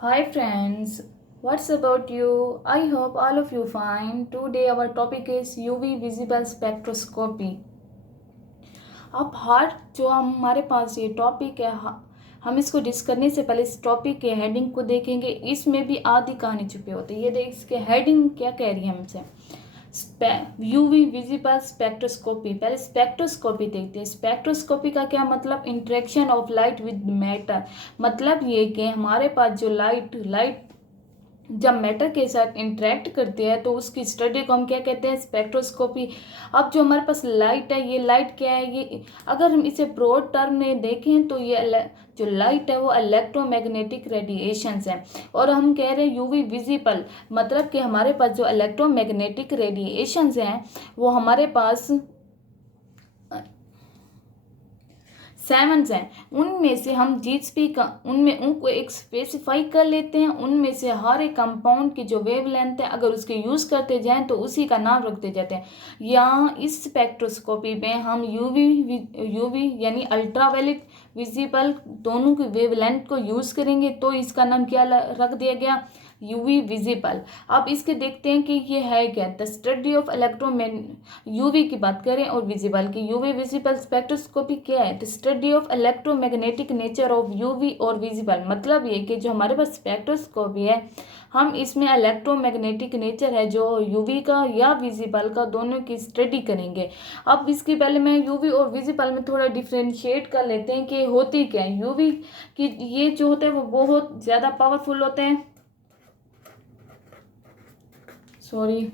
Hi friends, what's about you? I hope all of you fine. Today our topic is UV visible spectroscopy. अब हर जो हमारे पास ये topic है हम इसको डिस्कस करने से पहले इस टॉपिक के हेडिंग को देखेंगे। इसमें भी आधी कहानी छुपी होती है। ये देख इसके हेडिंग क्या कह रही है हमसे। UV visible spectroscopy. पहले स्पेक्ट्रोस्कोपी देखते हैं। स्पेक्ट्रोस्कोपी का क्या मतलब? Interaction of light with matter. मतलब ये कि हमारे पास जो लाइट जब मैटर के साथ इंटरेक्ट करती है तो उसकी स्टडी को हम क्या कहते हैं? स्पेक्ट्रोस्कोपी। अब जो हमारे पास लाइट है, ये लाइट क्या है? ये अगर हम इसे ब्रॉड टर्म में देखें तो ये जो लाइट है वो इलेक्ट्रोमैग्नेटिक रेडिएशंस हैं। और हम कह रहे हैं यूवी विजिबल, मतलब कि हमारे पास जो इलेक्ट्रोमैग्नेटिक रेडिएशंस हैं वो हमारे पास 7 हैं। उनमें से हम जीएसपी का उनमें उनको एक स्पेसिफाई कर लेते हैं। उनमें से हर एक कंपाउंड की जो वेवलेंथ है अगर उसके यूज़ करते जाएं तो उसी का नाम रखते जाते हैं। यहाँ इस स्पेक्ट्रोस्कोपी में हम यूवी यानी अल्ट्रावायलेट विजिबल दोनों की वेवलेंथ को यूज़ करेंगे तो इसका नाम क्या रख दिया गया? UV visible. अब इसके देखते हैं कि ये है क्या। द स्टडी ऑफ यूवी की बात करें और विजिबल की। यूवी विजिबल स्पेक्ट्रोस्कोपी क्या है? The study of electromagnetic nature of UV और विजिबल। मतलब ये कि जो हमारे पास स्पेक्ट्रोस्कोपी है हम इसमें इलेक्ट्रोमैग्नेटिक नेचर है जो यूवी का या विजिबल का, दोनों की स्टडी करेंगे। अब इसके पहले मैं यूवी और विजिबल में थोड़ा डिफ्रेंशिएट कर लेते हैं कि होती क्या है। यूवी की ये जो होते हैं वो बहुत ज़्यादा पावरफुल होते हैं। सॉरी,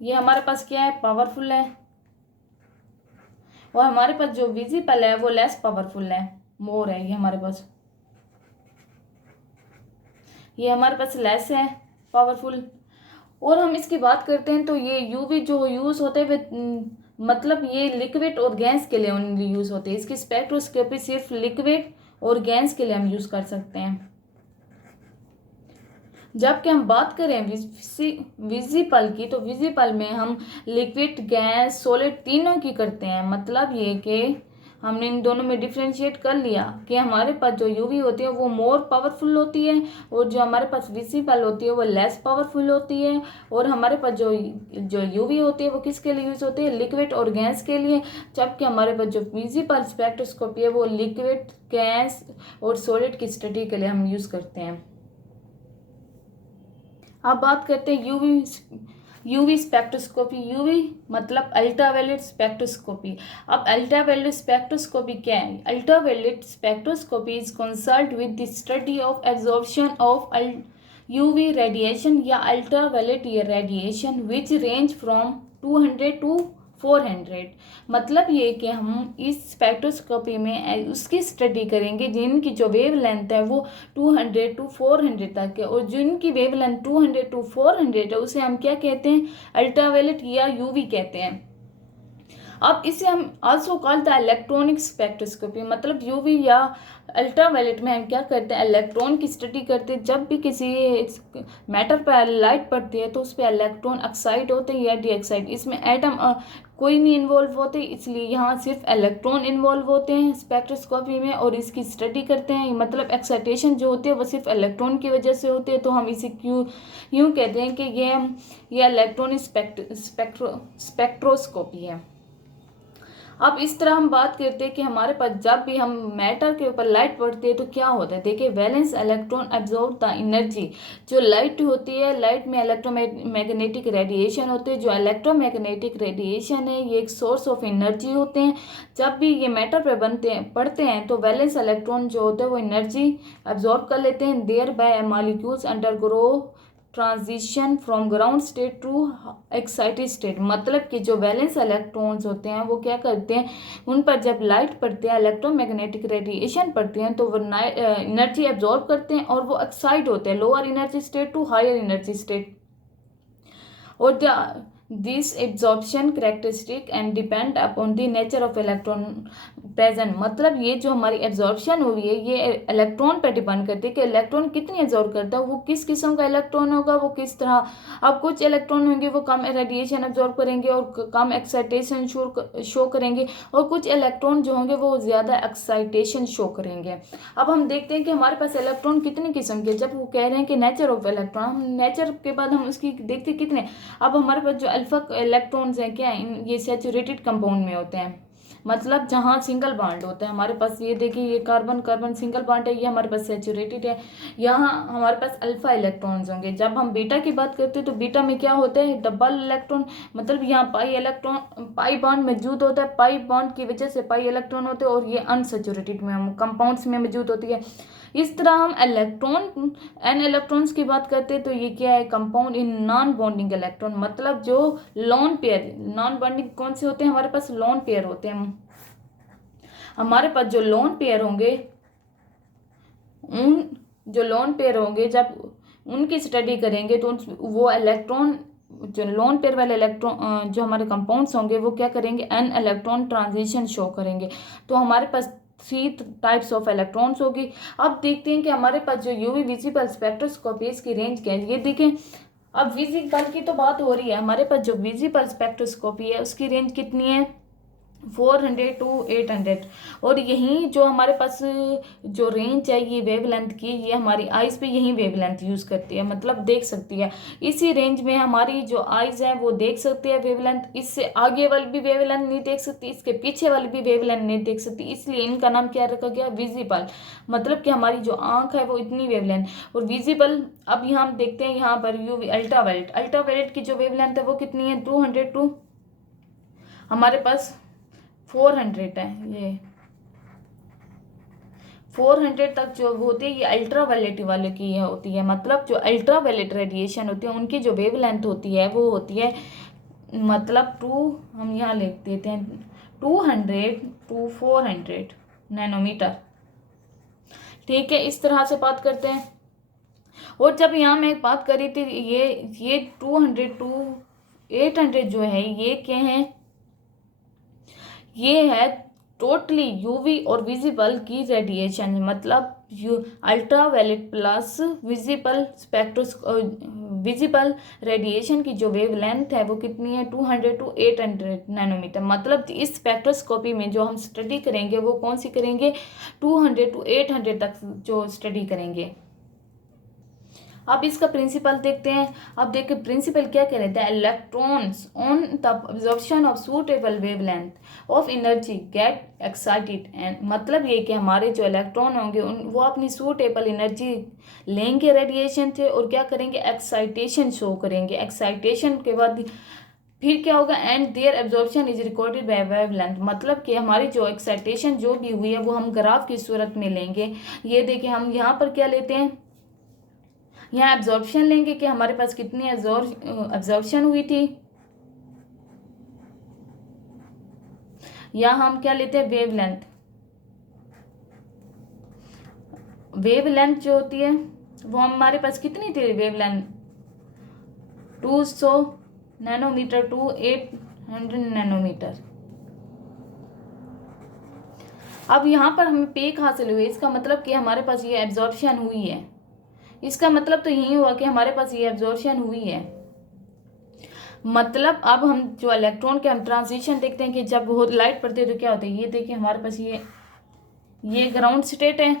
ये हमारे पास क्या है? पावरफुल है। और हमारे पास जो विजिबल है वो लेस पावरफुल है, मोर है। ये हमारे पास लेस है पावरफुल। और हम इसकी बात करते हैं तो ये यूवी जो यूज़ होते हैं वे मतलब ये लिक्विड और गैस के लिए ओनली यूज़ होते हैं। इसकी स्पेक्ट्रोस्कोपी सिर्फ लिक्विड और गैस के लिए हम यूज़ कर सकते हैं। जबकि हम बात करें विजिबल की तो विजिबल में हम लिक्विड गैस सॉलिड तीनों की करते हैं। मतलब ये कि हमने इन दोनों में डिफ्रेंशिएट कर लिया कि हमारे पास जो यूवी होती है वो मोर पावरफुल होती है और जो हमारे पास विजिबल होती है वो लेस पावरफुल होती है। और हमारे पास जो यूवी होती है वो किसके लिए यूज़ होती है? लिक्विड और गैस के लिए। जबकि हमारे पास जो विजिबल स्पेक्ट्रोस्कोपी है वो लिक्विड, गैस और सॉलिड की स्टडी के लिए हम यूज़ करते हैं। अब बात करते हैं यूवी स्पेक्ट्रोस्कोपी। यूवी मतलब अल्ट्रावायलेट स्पेक्ट्रोस्कोपी। अब अल्ट्रावायलेट स्पेक्ट्रोस्कोपी क्या है? Ultraviolet spectroscopy is concerned with the study of absorption of UV radiation या ultraviolet radiation which range from 200 to 400। मतलब ये कि हम इस स्पेक्ट्रोस्कोपी में उसकी स्टडी करेंगे जिनकी जो वेव लेंथ है वो 200 to 400 तक है। और जिनकी वेव लेंथ 200 to 400 है उसे हम क्या कहते हैं? अल्ट्रावायलेट या यूवी कहते हैं। अब इसे हम also called the electronic spectroscopy. मतलब यूवी या अल्ट्रावायलेट में हम क्या करते हैं? इलेक्ट्रॉन की स्टडी करते हैं। जब भी किसी मैटर पर लाइट पड़ती है तो उस पर इलेक्ट्रॉन ऑक्साइड होते हैं या डीऑक्साइड। इसमें एटम कोई नहीं इन्वॉल्व होते, इसलिए यहाँ सिर्फ इलेक्ट्रॉन इन्वॉल्व होते हैं स्पेक्ट्रोस्कोपी में और इसकी स्टडी करते हैं। मतलब एक्साइटेशन जो होती है वो सिर्फ इलेक्ट्रॉन की वजह से होती है। तो हम इसे यूँ कहते हैं कि ये इलेक्ट्रॉनिक स्पेक्ट्रोस्कोपी है। अब इस तरह हम बात करते हैं कि हमारे पास जब भी हम मैटर के ऊपर लाइट पड़ती है तो क्या होता है। देखिए, valence electron absorb the energy. जो लाइट होती है, लाइट में इलेक्ट्रोमैग्नेटिक रेडिएशन होते हैं। जो इलेक्ट्रोमैग्नेटिक रेडिएशन है ये एक सोर्स ऑफ एनर्जी होते हैं। जब भी ये मैटर पर पड़ते हैं तो वैलेंस इलेक्ट्रॉन जो होते हैं वो एनर्जी एब्जॉर्ब कर लेते हैं। Thereby molecules undergo transition from ground state to excited state. मतलब कि जो वैलेंस इलेक्ट्रॉन्स होते हैं वो क्या करते हैं, उन पर जब लाइट पड़ती है, इलेक्ट्रोमैग्नेटिक रेडिएशन पड़ती है तो वो एनर्जी एब्जॉर्ब करते हैं और वो एक्साइट होते हैं lower energy state to higher energy state. और this absorption characteristic and depend upon the nature of electron present. मतलब ये जो हमारी एब्जॉर्प्शन हुई है ये इलेक्ट्रॉन पर डिपेंड करती है कि इलेक्ट्रॉन कितनी एब्जॉर्ब करता है, वो किस किस्म का इलेक्ट्रॉन होगा, वो किस तरह। अब कुछ इलेक्ट्रॉन होंगे वो कम रेडिएशन एब्जॉर्ब करेंगे और कम एक्साइटेशन शो करेंगे, और कुछ इलेक्ट्रॉन जो होंगे वो ज़्यादा एक्साइटेशन शो करेंगे। अब हम देखते हैं कि हमारे पास इलेक्ट्रॉन कितनी किस्म के, जब वो कह रहे हैं कि नेचर ऑफ इलेक्ट्रॉन, हम नेचर के बाद हम उसकी देखते हैं कितने। अब हमारे पास जो अल्फा इलेक्ट्रॉन्स हैं क्या है, ये सैचुरेटेड कंपाउंड में होते हैं, मतलब जहाँ सिंगल बॉन्ड होता है। हमारे पास ये देखिए ये कार्बन कार्बन सिंगल बॉन्ड है, ये हमारे पास सैचुरेटेड है। यहाँ हमारे पास अल्फा इलेक्ट्रॉन्स होंगे। जब हम बीटा की बात करते हैं तो बीटा में क्या होता है, डबल इलेक्ट्रॉन, मतलब यहाँ पाई इलेक्ट्रॉन, पाई बॉन्ड मौजूद होता है, पाई बॉन्ड की वजह से पाई इलेक्ट्रॉन होते हैं, और ये अनसैचुरेटेड में हम कंपाउंड्स में मौजूद होती है। इस तरह हम इलेक्ट्रॉन एन इलेक्ट्रॉन्स की बात करते हैं तो ये क्या है, compound in non bonding electron, मतलब जो लॉन पेयर, नॉन बॉन्डिंग कौन से होते हैं, हमारे पास लॉन पेयर होते हैं। हमारे पास जो लोन पेयर होंगे, उन जो लोन पेयर होंगे जब उनकी स्टडी करेंगे तो वो इलेक्ट्रॉन, जो लोन पेयर वाले इलेक्ट्रॉन जो हमारे कंपाउंड्स होंगे वो क्या करेंगे, एन इलेक्ट्रॉन ट्रांजिशन शो करेंगे। तो हमारे पास 3 टाइप्स ऑफ इलेक्ट्रॉन्स होगी। अब देखते हैं कि हमारे पास जो यूवी विजिबल स्पेक्ट्रोस्कोपी इसकी रेंज क्या है, ये देखें। अब विजिबल की तो बात हो रही है, हमारे पास जो विजिबल स्पेक्ट्रोस्कोपी है उसकी रेंज कितनी है, 400 to 800। और यही जो हमारे पास जो रेंज है ये वेवलेंथ की, ये हमारी आइज़ पे यही वेवलेंथ यूज़ करती है, मतलब देख सकती है। इसी रेंज में हमारी जो आइज़ है वो देख सकती है वेवलेंथ, इससे आगे वाली भी वेवलेंथ नहीं देख सकती, इसके पीछे वाली भी वेवलेंथ नहीं देख सकती, इसलिए इनका नाम क्या रखा गया, विजिबल। मतलब कि हमारी जो आँख है वो इतनी वेवलेंथ और विजिबल। अब यहाँ हम देखते हैं यहाँ पर यूवी अल्ट्रावायलेट, अल्ट्रावायलेट की जो वेवलेंथ है वो कितनी है, 200 टू हमारे पास 400 है। ये 400 तक जो होती है ये अल्ट्रावायलेट वाले की ये होती है। मतलब जो अल्ट्रावायलेट रेडिएशन होती है उनकी जो वेवलेंथ होती है वो होती है, मतलब हम यहाँ लिख देते हैं 200 to 400 नैनोमीटर। ठीक है, इस तरह से बात करते हैं। और जब यहाँ मैं बात करी थी ये 200 to 800 जो है ये क्या है, ये है टोटली यूवी और विजिबल की रेडिएशन, मतलब अल्ट्रावायलेट प्लस विजिबल रेडिएशन की जो वेवलेंथ है वो कितनी है, 200 to 800 नैनोमीटर। मतलब इस स्पेक्ट्रोस्कोपी में जो हम स्टडी करेंगे वो कौन सी करेंगे, 200 to 800 तक जो स्टडी करेंगे। अब इसका प्रिंसिपल देखते हैं। अब देखिए प्रिंसिपल क्या कह रहे थे, electrons on the observation of suitable wavelength of energy get excited and, मतलब ये कि हमारे जो इलेक्ट्रॉन होंगे वो अपनी सूटेबल एनर्जी लेंगे रेडिएशन से और क्या करेंगे, एक्साइटेशन शो करेंगे। एक्साइटेशन के बाद फिर क्या होगा, and there absorption is recorded by wavelength, मतलब कि हमारी जो एक्साइटेशन जो भी हुई है वो हम ग्राफ की सूरत में लेंगे। ये देखिए हम यहाँ पर क्या लेते हैं, यहाँ एब्जॉर्प्शन लेंगे कि हमारे पास कितनी एब्जॉर्प्शन हुई थी। यहाँ हम क्या लेते हैं, वेवलेंथ। वेवलेंथ जो होती है वो हमारे पास कितनी थी, वेवलेंथ 200 नैनोमीटर टू 800 नैनोमीटर। अब यहाँ पर हमें पीक हासिल हुई, इसका मतलब कि हमारे पास ये एब्जॉर्प्शन हुई है। इसका मतलब तो यही हुआ कि हमारे पास ये एब्जॉर्प्शन हुई है। मतलब अब हम जो इलेक्ट्रॉन के हम ट्रांजिशन देखते हैं कि जब बहुत लाइट पड़ती है तो क्या होता है, ये देखिए हमारे पास ये ग्राउंड स्टेट है।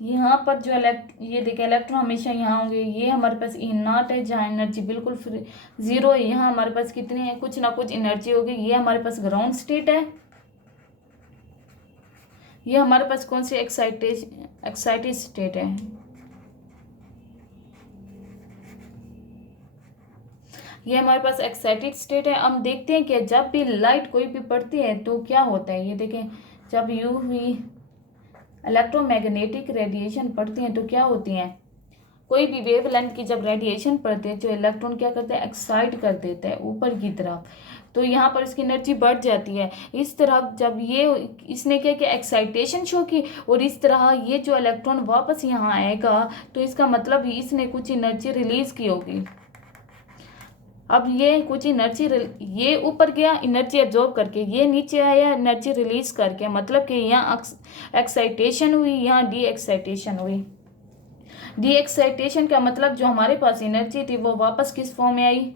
यहाँ पर जो ये देखिए इलेक्ट्रॉन हमेशा यहाँ होंगे। ये हमारे पास E0 है जहाँ एनर्जी बिल्कुल जीरो है। यहाँ हमारे पास कितनी है, कुछ ना कुछ एनर्जी होगी। ये हमारे पास ग्राउंड स्टेट है। ये हमारे पास कौन सी एक्साइटेड स्टेट है। ये हमारे पास एक्साइटेड स्टेट है। हम देखते हैं कि जब भी लाइट कोई भी पड़ती है तो क्या होता है, ये देखें जब यूवी इलेक्ट्रोमैग्नेटिक रेडिएशन पड़ती हैं तो क्या होती हैं, कोई भी वेवलेंथ की जब रेडिएशन पड़ती है जो इलेक्ट्रॉन क्या करते हैं, एक्साइट कर देता है ऊपर की तरफ, तो यहाँ पर इसकी एनर्जी बढ़ जाती है। इस तरह जब इसने क्या किया, एक्साइटेशन शो की, और इस तरह ये जो इलेक्ट्रॉन वापस यहाँ आएगा तो इसका मतलब इसने कुछ एनर्जी रिलीज की होगी। अब ये कुछ एनर्जी, ये ऊपर गया एनर्जी एब्जॉर्ब करके, ये नीचे आया एनर्जी रिलीज करके, मतलब कि यहाँ एक्साइटेशन हुई, यहाँ डी एक्साइटेशन हुई। डी एक्साइटेशन का मतलब जो हमारे पास एनर्जी थी वो वापस किस फॉर्म में आई,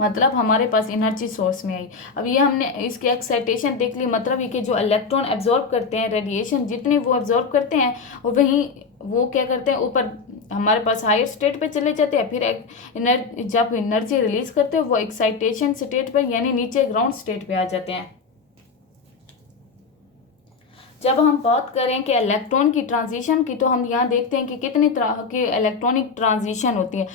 मतलब हमारे पास एनर्जी सोर्स में आई। अब ये हमने इसकी एक्साइटेशन देख ली, मतलब ये कि जो इलेक्ट्रॉन एब्जॉर्ब करते हैं रेडिएशन, जितने वो एब्जॉर्ब करते हैं और वहीं वो क्या करते हैं ऊपर हमारे पास हायर स्टेट पे चले जाते हैं, फिर जब एनर्जी रिलीज करते हैं वो एक्साइटेशन स्टेट पे यानी नीचे ग्राउंड स्टेट पे आ जाते हैं। जब हम बात करें कि इलेक्ट्रॉन की ट्रांजिशन की, तो हम यहाँ देखते हैं कि कितने तरह की इलेक्ट्रॉनिक ट्रांजिशन होती है।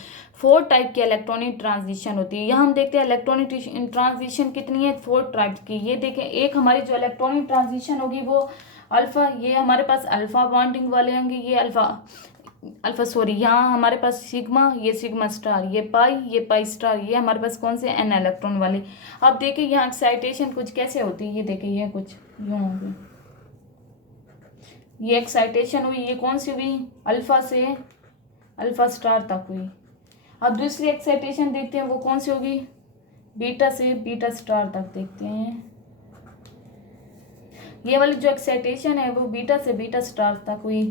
4 टाइप की इलेक्ट्रॉनिक ट्रांजिशन होती है। यहाँ हम देखते हैं इलेक्ट्रॉनिक ट्रांजिशन कितनी है, 4 टाइप की। ये देखें, एक हमारी जो इलेक्ट्रॉनिक ट्रांजिशन होगी वो अल्फा, ये हमारे पास अल्फा बॉन्डिंग वाले होंगे, ये अल्फा सॉरी, यहाँ हमारे पास सिग्मा, ये सिग्मा स्टार, ये पाई स्टार, ये हमारे पास कौन से एन इलेक्ट्रॉन वाले। अब देखिए यहाँ एक्साइटेशन कुछ कैसे होती है, ये देखिए ये कुछ यूँ होगी, ये एक्साइटेशन हुई, ये कौन सी हुई, अल्फा से अल्फा स्टार तक हुई। अब दूसरी एक्साइटेशन देखते हैं वो कौन सी होगी, बीटा से बीटा स्टार तक देखते हैं। ये वाली जो एक्साइटेशन है वो बीटा से बीटा स्टार तक हुई।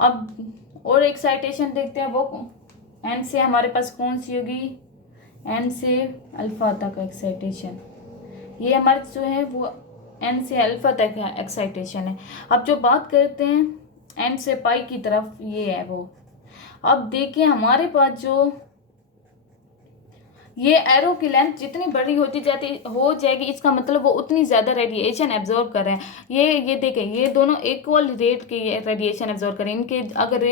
अब और एक्साइटेशन देखते हैं वो एन से हमारे पास कौन सी होगी, एन से अल्फा तक एक्साइटेशन। ये हमारे जो है वो एन से अल्फा तक एक्साइटेशन है। अब जो बात करते हैं एन से पाई की तरफ, ये है वो। अब देखिए हमारे पास जो ये एरो की लेंथ जितनी बड़ी होती हो जाएगी, इसका मतलब वो उतनी ज़्यादा रेडिएशन एब्जॉर्ब कर रहे हैं। ये देखें, ये दोनों इक्वल रेट के रेडिएशन एब्जॉर्ब करें, इनके अगर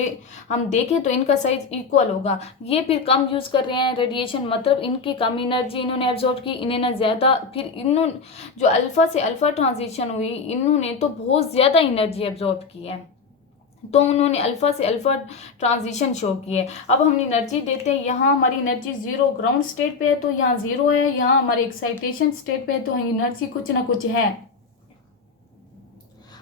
हम देखें तो इनका साइज इक्वल होगा। ये फिर कम यूज़ कर रहे हैं रेडिएशन, मतलब इनकी कम एनर्जी इन्होंने एब्जॉर्ब की, इन्हें ना ज़्यादा। फिर इन्होंने जो अल्फ़ा से अल्फ़ा ट्रांजिशन हुई, इन्होंने तो बहुत ज़्यादा एनर्जी एब्जॉर्ब की है, तो उन्होंने अल्फा से अल्फा ट्रांजिशन शो की है। अब हम एनर्जी देते हैं, यहाँ हमारी एनर्जी 0 ग्राउंड स्टेट पे है तो यहाँ 0 है, यहाँ हमारे एक्साइटेशन स्टेट पे है तो एनर्जी कुछ ना कुछ है।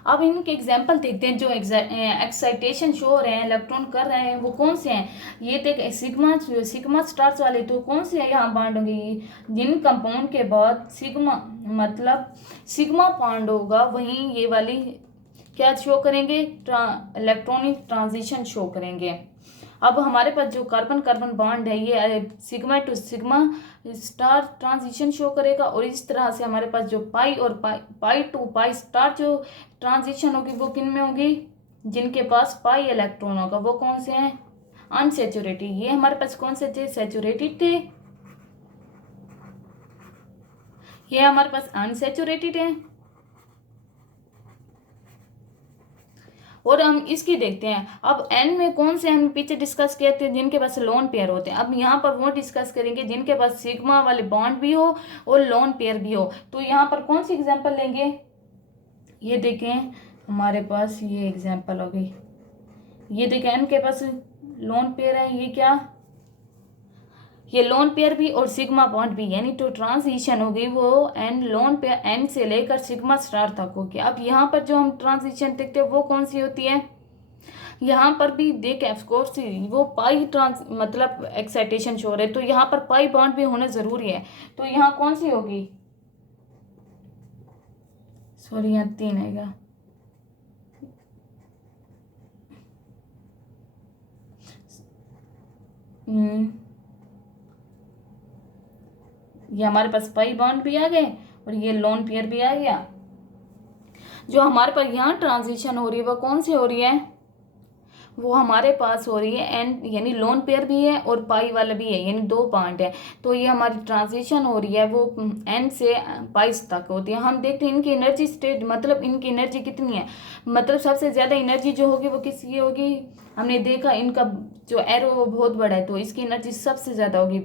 अब इनके एग्जाम्पल देखते हैं, जो एक्साइटेशन शो हो रहे हैं, इलेक्ट्रॉन कर रहे हैं, वो कौन से हैं। ये देख सिग्मा स्टार्स वाले तो कौन से है यहाँ बॉन्ड होंगे, जिन कंपाउंड के बाद सिग्मा मतलब सिग्मा बॉन्ड होगा वहीं ये वाली क्या शो करेंगे, इलेक्ट्रॉनिक ट्रांजिशन शो करेंगे। अब हमारे पास जो कार्बन कार्बन बॉन्ड है ये sigma two sigma star transition show करेगा, और इस तरह से हमारे पास जो पाई और पाई टू पाई स्टार जो ट्रांजिशन होगी वो किन में होगी, जिनके पास पाई इलेक्ट्रॉन होगा वो कौन से हैं, अनसेचुरेटेड। ये हमारे पास कौन से थे, सेचुरेटेड थे, ये हमारे पास अनसेचुरेटेड है। और हम इसकी देखते हैं, अब एन में कौन से हम पीछे डिस्कस किए थे, जिनके पास लोन पेयर होते हैं। अब यहाँ पर वो डिस्कस करेंगे जिनके पास सिग्मा वाले बॉन्ड भी हो और लोन पेयर भी हो। तो यहाँ पर कौन सी एग्जांपल लेंगे, ये देखें हमारे पास ये एग्जांपल हो गई, ये देखें एन के पास लोन पेयर है, ये क्या, ये लोन पेयर भी और सिग्मा बॉन्ड भी, यानी तो ट्रांजिशन होगी वो एन लोन पेयर एन से लेकर सिग्मा स्टार तक होगी। अब यहाँ पर जो हम ट्रांजिशन देखते हैं वो कौन सी होती है, यहाँ पर भी देखें ऑफकोर्स वो पाई मतलब एक्साइटेशन शो रहे, तो यहाँ पर पाई बॉन्ड भी होना जरूरी है। तो यहाँ कौन सी होगी, सॉरी यहाँ 3 आएगा, ये हमारे पास पाई बॉन्ड भी आ गए और ये लोन पेयर भी आ गया। जो हमारे पास यहाँ ट्रांजिशन हो रही है वो कौन सी हो रही है, वो हमारे पास हो रही है एन, यानी लोन पेयर भी है और पाई वाला भी है, यानी 2 बॉन्ड है। तो ये हमारी ट्रांजिशन हो रही है वो एन से पाई तक होती है। हम देखते हैं इनकी एनर्जी स्टेट, मतलब इनकी एनर्जी कितनी है, मतलब सबसे ज़्यादा एनर्जी जो होगी वो किसकी होगी, हमने देखा इनका जो एरो वो बहुत बड़ा है तो इसकी एनर्जी सबसे ज़्यादा होगी।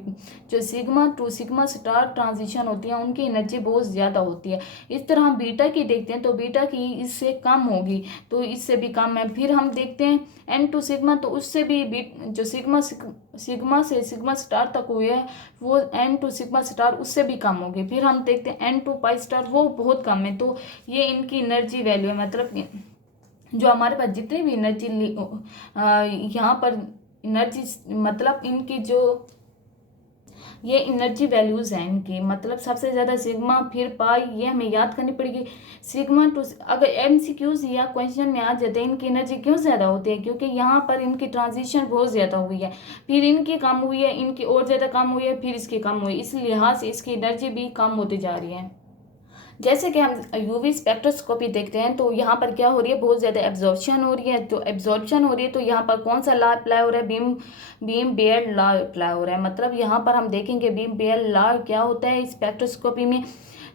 जो sigma two sigma star transition होती है उनकी एनर्जी बहुत ज़्यादा होती है। इस तरह हम बीटा की देखते हैं तो बीटा की इससे कम होगी, तो इससे भी कम है। फिर हम देखते हैं एन टू सिग्मा, तो उससे भी जो सिग्मा से सिग्मा स्टार तक हुए है वो एन टू सिग्मा स्टार उससे भी कम होगी। फिर हम देखते हैं एन टू पाई स्टार, वो बहुत कम है। तो ये इनकी एनर्जी वैल्यू है, मतलब जो हमारे पास जितनी भी एनर्जी यहाँ पर एनर्जी मतलब इनकी जो ये एनर्जी वैल्यूज़ हैं इनकी, मतलब सबसे ज़्यादा सिग्मा फिर पाई, ये हमें याद करनी पड़ेगी। सिग्मा टू, अगर एमसीक्यूज या क्वेश्चन में आ जाते हैं इनकी एनर्जी क्यों ज़्यादा होती है, क्योंकि यहाँ पर इनकी ट्रांजिशन बहुत ज़्यादा हुई है, फिर इनकी कम हुई है, इनकी और ज़्यादा कम हुई है, फिर इसकी कम हुई, इस लिहाज से इसकी एनर्जी भी कम होती जा रही है। जैसे कि हम यूवी स्पेक्ट्रोस्कोपी देखते हैं तो यहाँ पर क्या हो रही है, बहुत ज़्यादा एब्जॉर्प्शन हो रही है। तो एब्जॉर्प्शन हो रही है तो यहाँ पर कौन सा लॉ अप्लाई हो रहा है, बीम बेयर लॉ अप्लाई हो रहा है। मतलब यहाँ पर हम देखेंगे बीम बेयर लॉ क्या होता है स्पेक्ट्रोस्कोपी में,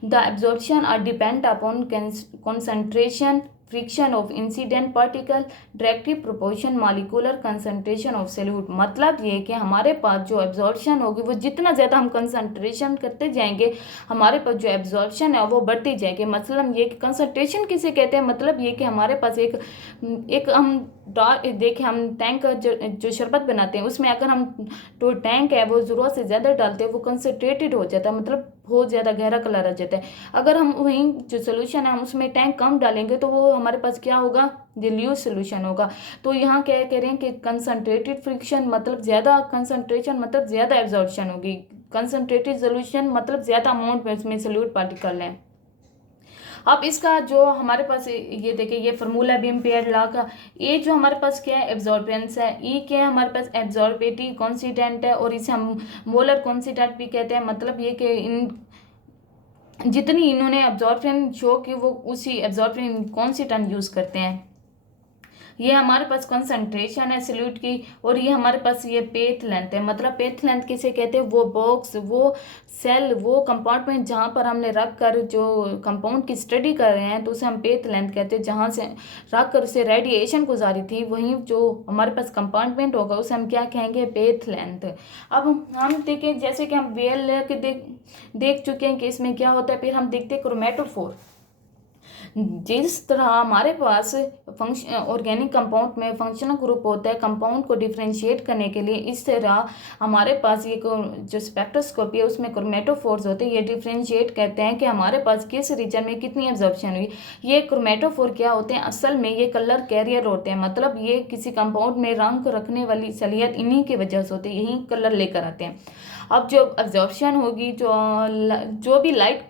the absorption are depend upon concentration friction of incident particle directly proportion molecular concentration of solute. मतलब ये कि हमारे पास जो एब्जॉर्प्शन होगी वो जितना ज़्यादा हम कंसंट्रेशन करते जाएंगे हमारे पास जो एब्जॉर्प्शन है वो बढ़ती जाएगी। मतलब ये कि कंसंट्रेशन किसे कहते हैं, मतलब ये कि हमारे पास एक हम देखें, हम टैंक जो शरबत बनाते हैं उसमें अगर हम तो टैंक है वो ज़रूरत से ज़्यादा डालते हैं वो कंसनट्रेटेड हो जाता है, मतलब बहुत ज़्यादा गहरा कलर आ जाता है। अगर हम वहीं जो सोल्यूशन है हम उसमें टैंक कम डालेंगे तो वो हमारे पास क्या होगा, डिल्यूट सोल्यूशन होगा। तो यहाँ क्या कह रहे हैं कि कंसनट्रेटेड फ्रिक्शन मतलब ज़्यादा कंसनट्रेशन मतलब ज़्यादा एब्जॉर्प्शन होगी, कंसनट्रेटेड सोल्यूशन मतलब ज़्यादा अमाउंट में उसमें सोल्यूट पार्टिकल है। अब इसका जो हमारे पास ये देखिए ये फार्मूला बीम पेयर लॉ का, ये जो हमारे पास क्या है एब्जॉर्बेंस है, ई क्या है हमारे पास एब्जॉर्बेटिव कॉन्स्टिटेंट है और इसे हम मोलर कॉन्स्टिटेंट भी कहते हैं। मतलब ये कि इन जितनी इन्होंने एब्जॉर्प्शन शो की वो उसी एब्जॉर्प्शन कॉन्स्टिटेंट यूज़ करते हैं। ये हमारे पास कंसंट्रेशन है सॉल्यूट की और ये हमारे पास ये पेथ लेंथ है। मतलब पेथ लेंथ किसे कहते हैं, वो बॉक्स, वो सेल, वो कंपार्टमेंट जहाँ पर हमने रख कर जो कंपाउंड की स्टडी कर रहे हैं तो उसे हम पेथ लेंथ कहते हैं। जहाँ से रख कर उसे रेडिएशन गुजारी थी वहीं जो हमारे पास कंपार्टमेंट होगा उसे हम क्या कहेंगे, पेथ लेंथ। अब हम देखें जैसे कि हम वेल लेके देख चुके हैं कि इसमें क्या होता है। फिर हम देखते हैं क्रोमेटोफोर। जिस तरह हमारे पास फंक्शन ऑर्गेनिक कंपाउंड में फंक्शनल ग्रुप होता है कंपाउंड को डिफ्रेंशिएट करने के लिए, इस तरह हमारे पास ये जो स्पेक्ट्रोस्कोपी है उसमें क्रोमेटोफोर्स होते हैं। ये डिफ्रेंशिएट कहते हैं कि हमारे पास किस रीजन में कितनी एब्जॉर्प्शन हुई। ये क्रोमेटोफोर क्या होते हैं, असल में ये कलर कैरियर होते हैं। मतलब ये किसी कंपाउंड में रंग रखने वाली सलियत इन्हीं की वजह से होती है, यही कलर लेकर आते हैं। अब जो एब्जॉर्प्शन होगी जो भी लाइट,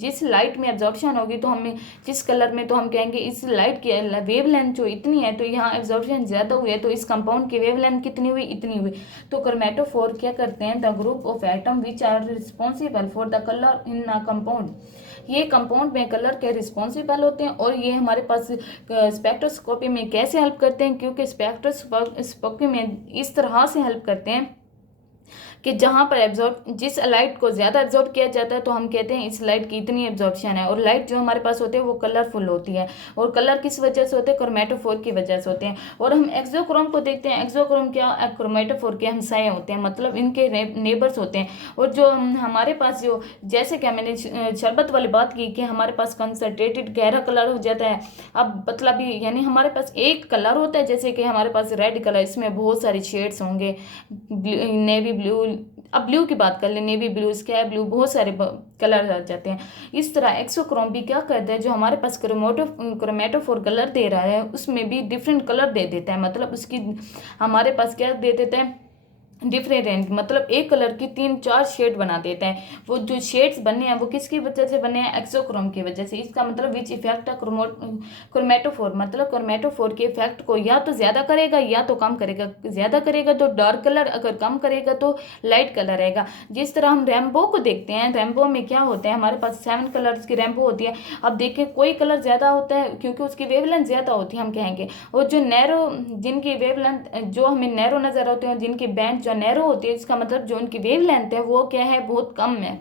जिस लाइट में एब्जॉर्प्शन होगी तो हमें जिस कलर में, तो हम कहेंगे इस लाइट की वेव लेंथ जो इतनी है तो यहाँ एब्जॉर्प्शन ज़्यादा हुई है तो इस कंपाउंड की वेव लेंथ कितनी हुई, इतनी हुई। तो क्रोमेटोफोर क्या करते हैं, the group of atom which are responsible for the colour in a compound. ये कंपाउंड में कलर के रिस्पॉन्सिबल होते हैं और ये हमारे पास स्पेक्ट्रोस्कोपी में कैसे हेल्प करते हैं, क्योंकि स्पेक्ट्रोस्कोपी में इस तरह से हेल्प करते हैं कि जहाँ पर जिस लाइट को ज़्यादा एब्जॉर्ब किया जाता है तो हम कहते हैं इस लाइट की इतनी एब्जॉर्प्शन है। और लाइट जो हमारे पास होते हैं वो कलरफुल होती है और कलर किस वजह से होते हैं, क्रोमेटोफोर की वजह से होते हैं। और हम एक्सोक्रोम को देखते हैं, एक्सोक्रोम क्या, क्रोमेटोफोर के हमसाए होते हैं, मतलब इनके नेबर्स होते हैं। और जो हमारे पास जो जैसे कि मैंने शरबत वाली बात की कि हमारे पास कंसनट्रेटेड गहरा कलर हो जाता है। अब मतलब यानी हमारे पास एक कलर होता है, जैसे कि हमारे पास रेड कलर, इसमें बहुत सारे शेड्स होंगे, नेवी ब्लू, अब ब्लू की बात कर ले, नेवी ब्लू, स्काई ब्लू, बहुत सारे कलर आ जाते हैं। इस तरह एक्सोक्रोम भी क्या करता है, जो हमारे पास क्रोमेटोफोर कलर दे रहा है उसमें भी डिफरेंट कलर दे देता है। मतलब उसकी हमारे पास क्या दे देता है, डिफरेंट, मतलब एक कलर की 3-4 शेड बना देता है। वो जो शेड्स बने हैं वो किसकी वजह से बने हैं, एक्सोक्रोम की वजह से। इसका मतलब विच इफेक्ट है क्रोमेटोफोर, मतलब क्रोमेटोफोर के इफेक्ट को या तो ज़्यादा करेगा या तो कम करेगा। ज़्यादा करेगा तो डार्क कलर, अगर कम करेगा तो लाइट कलर रहेगा। जिस तरह हम रेनबो को देखते हैं, रेनबो में क्या होता है, हमारे पास 7 कलर्स की रेनबो होती है। अब देखिए कोई कलर ज़्यादा होता है क्योंकि उसकी वेवलेंथ ज़्यादा होती है हम कहेंगे, और जो नैरो, जिनकी वेवलेंथ जो हमें नैरो नज़र आते हैं, जिनकी बैंड नैरो होती है, इसका मतलब जो उनकी वेवलेंथ है वो क्या है, बहुत कम है।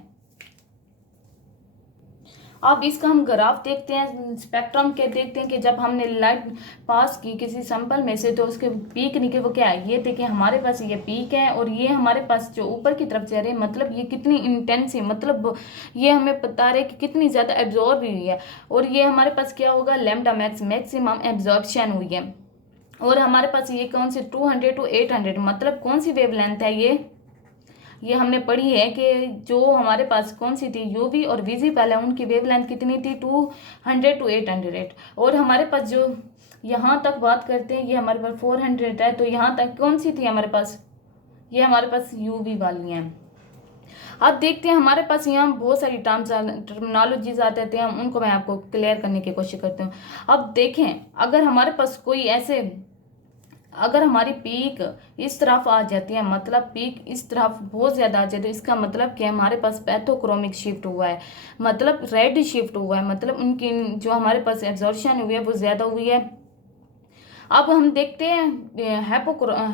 अब इसका हम ग्राफ देखते हैं, स्पेक्ट्रम के देखते हैं कि जब हमने लाइट पास की किसी सैंपल में से तो उसके पीक निकले वो क्या है। ये देखिए हमारे पास ये पीक है और ये हमारे पास जो ऊपर की तरफ जा रहे हैं, मतलब ये कितनी इंटेंस है, मतलब ये हमें बता रहे कि कितनी ज़्यादा एब्जॉर्ब हुई है। और ये हमारे पास क्या होगा, लैम्डा मैक्स, मैक्सिमम एब्जॉर्प्शन हुई है। और हमारे पास ये कौन सी 200 to 800, मतलब कौन सी वेवलेंथ है, ये हमने पढ़ी है कि जो हमारे पास कौन सी थी, यूवी और विजिबल है, उनकी वेवलेंथ कितनी थी, 200 to 800। और हमारे पास जो यहाँ तक बात करते हैं, ये हमारे पास 400 है, तो यहाँ तक कौन सी थी हमारे पास, ये हमारे पास यूवी वाली हैं। अब देखते हैं हमारे पास यहाँ बहुत सारी टर्मिनोलॉजीज आते थे, हम उनको मैं आपको क्लियर करने की कोशिश करती हूँ। अब देखें, अगर हमारे पास कोई ऐसे, अगर हमारी पीक इस तरफ आ जाती है, मतलब पीक इस तरफ बहुत ज़्यादा आ जाती है, इसका मतलब क्या है, हमारे पास पैथोक्रोमिक शिफ्ट हुआ है, मतलब रेड शिफ्ट हुआ है, मतलब उनकी जो हमारे पास एब्जॉर्प्शन हुई है वो ज़्यादा हुई है। अब हम देखते हैं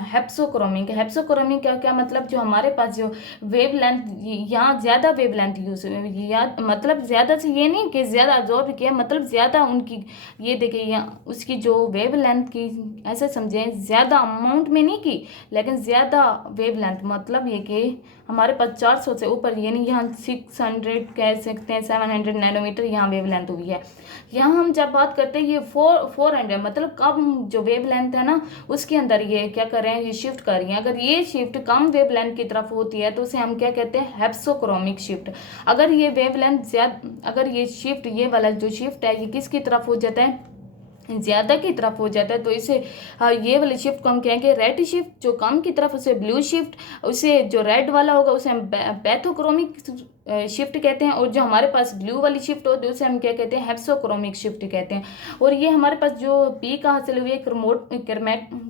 हेप्सोक्रोमिक। हेप्सोक्रोमिक का क्या मतलब, जो हमारे पास जो वेव लेंथ, यहाँ ज़्यादा वेव लेंथ यूज या मतलब ज़्यादा से ये नहीं कि ज़्यादा अब्जॉर्ब किया, मतलब ज़्यादा उनकी, ये देखिए यहाँ उसकी जो वेव लेंथ की, ऐसे समझें ज़्यादा अमाउंट में नहीं की, लेकिन ज़्यादा वेव लेंथ, मतलब ये कि हमारे पास 400 से ऊपर, ये नहीं, यहाँ 600 कह सकते हैं, 700 नैनोमीटर यहाँ वेव लेंथ हुई है। यहाँ हम जब बात करते हैं ये 400, मतलब कम जो वेव लेंथ है ना, उसके अंदर ये क्या कर रहे हैं, ये शिफ्ट कर रही है। अगर ये शिफ्ट कम वेव लेंथ की तरफ होती है तो उसे हम क्या कहते हैं, हेप्सोक्रोमिक शिफ्ट। अगर ये वेव लेंथ ज्यादा, अगर ये शिफ्ट, ये वाला जो शिफ्ट है, ये किसकी तरफ हो जाता है, ज़्यादा की तरफ हो जाता है, तो इसे ये वाली शिफ्ट को हम कहेंगे रेड शिफ्ट। जो कम की तरफ उसे ब्लू शिफ्ट, उसे जो रेड वाला होगा उसे हम पैथोक्रोमिक शिफ्ट कहते हैं, और जो हमारे पास ब्लू वाली शिफ्ट होती है उसे हम क्या कहते हैं, हेप्सोक्रोमिक शिफ्ट कहते हैं। और ये हमारे पास जो पीक हासिल हुई है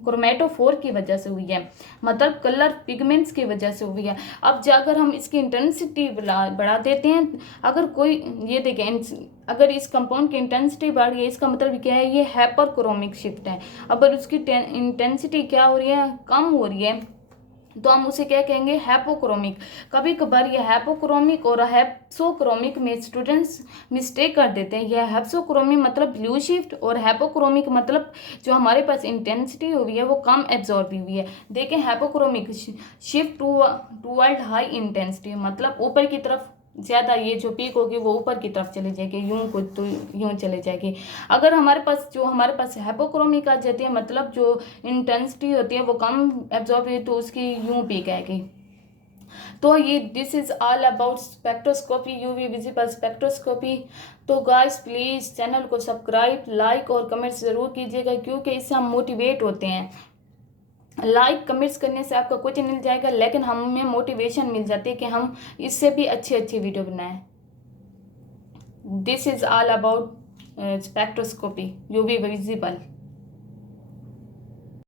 क्रोमेटोफोर की वजह से हुई है, मतलब कलर पिगमेंट्स की वजह से हुई है। अब अगर हम इसकी इंटेंसिटी बढ़ा देते हैं, अगर कोई, ये देखें, अगर इस कंपाउंड की इंटेंसिटी बढ़ गई, इसका मतलब क्या है, ये हाइपरक्रोमिक शिफ्ट है। अगर उसकी इंटेंसिटी क्या हो रही है, कम हो रही है, तो हम उसे क्या कहेंगे, हैपोक्रोमिक। कभी कभार ये हैपोक्रोमिक और हेप्सोक्रोमिक में स्टूडेंट्स मिस्टेक कर देते हैं। यह हेप्सोक्रोमिक मतलब ब्लू शिफ्ट, और हैपोक्रोमिक मतलब जो हमारे पास इंटेंसिटी हुई है वो कम एब्जॉर्ब हुई है। देखें, हैपोक्रोमिक शिफ्ट टूवर्ड हाई इंटेंसिटी, मतलब ऊपर की तरफ ज़्यादा, ये जो पीक होगी वो ऊपर की तरफ चली जाएगी, यूं को तो यूं चले जाएगी। अगर हमारे पास हाइपोक्रोमिक आ जाती है, मतलब जो इंटेंसिटी होती है वो कम एब्जॉर्ब हुई, तो उसकी यूं पीक आएगी। तो ये this is all about spectroscopy, UV visible spectroscopy. तो गाइस प्लीज़ चैनल को सब्सक्राइब, लाइक और कमेंट्स ज़रूर कीजिएगा, क्योंकि इससे हम मोटिवेट होते हैं। लाइक कमेंट्स करने से आपका कुछ नहीं मिल जाएगा, लेकिन हमें मोटिवेशन मिल जाती है कि हम इससे भी अच्छी अच्छी वीडियो बनाएं। This is all about spectroscopy, UV visible.